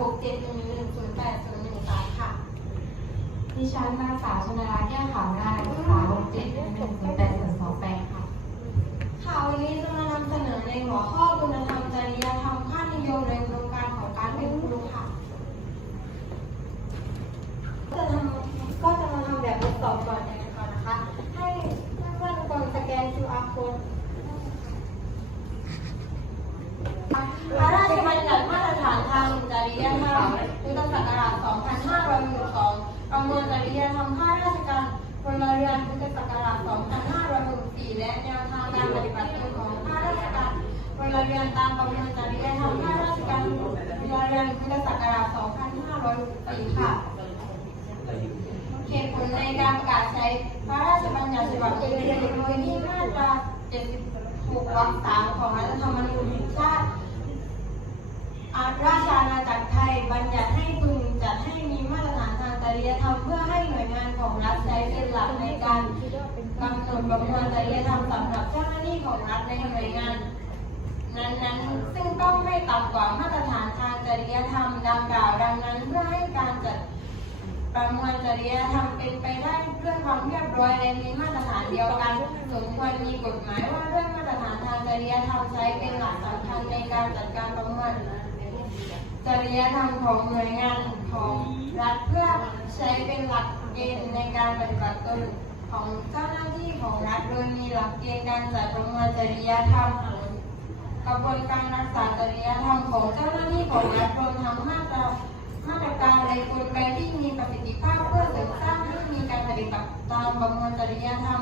หกเจ็ดหนึ่งหนึ่งศูนย์แปดศูนย์หนึ่งสามค่ะ ดิฉันนางสาวชนราแก้วขาวหน้านักศึกษาหกเจ็ดหนึ่งหนึ่งศูนย์แปดศูนย์สองแปดค่ะค่ะวันนี้จะมานำเสนอในหัวข้อคุณธรรมจริยธรรมค่านิยมในอุดมการณ์ของการเป็นครูค่ะจะทำก็จะมาทำแบบทดสอบก่อนอย่างก่อนนะคะ ให้เพื่อนๆทุกคนสแกน QR code พระราชบัญญัติมาตรฐานทางจ ริยธรรมพุทธศักราช 2512ประมวลจริยธรรมข้าราชการพลเรือนพุทธศักราช 2564 และแนวทางการปฏิบัติของข้าราชการพลเรือนตามประมวลจริยธรรมข้าราชการพลเรือนพุทธศักราช 2564 ค่ะเหตุผลในการประกาศใช้พระราชบัญญัติฉบับนี้โดยที่มาตรา76วรรคสามของรัฐธรรมนูญชาติอารา ทยบัญญัติให้พึงจัดให้มีมาตรฐานทางจริยธรรมเพื่อให้หน่วยงานของรัฐใช้เป็นหลักในการกำหนดประมวลจริยธรรมสำหรับเจ้าหน้าที่ของรัฐในหน่วยงานนั้นๆ ซึ่งต้องไม่ต่ำกว่ามาตรฐานทางจริยธรรมดังกล่าวดังนั้นเพื่อให้การจัดประมวลจริยธรรมเป็นไปได้ด้วยความเรียบร้อยและมีมาตรฐานเดียวกันสมควรมีกฎหมายว่าด้วยมาตรฐานทางจริยธรรมใช้เป็นหลักสำคัญในการจัดการประมวล จริยธรรมของหน่วยงานของรัฐเพื่อใช้เป็นหลักเกณฑ์ในการปฏิบัติตนของเจ้าหน้าที่ของรัฐโดยมีหลักเกณฑ์การจัดประมวลจริยธรรมกระบวนการรักษาจริยธรรมของเจ้าหน้าที่ของรัฐรวมทั้งมาตรามาตรการในกลไกที่มีประสิทธิภาพเพื่อเสริมสร้างให้มีการปฏิบัติตามประมวลจริยธรรม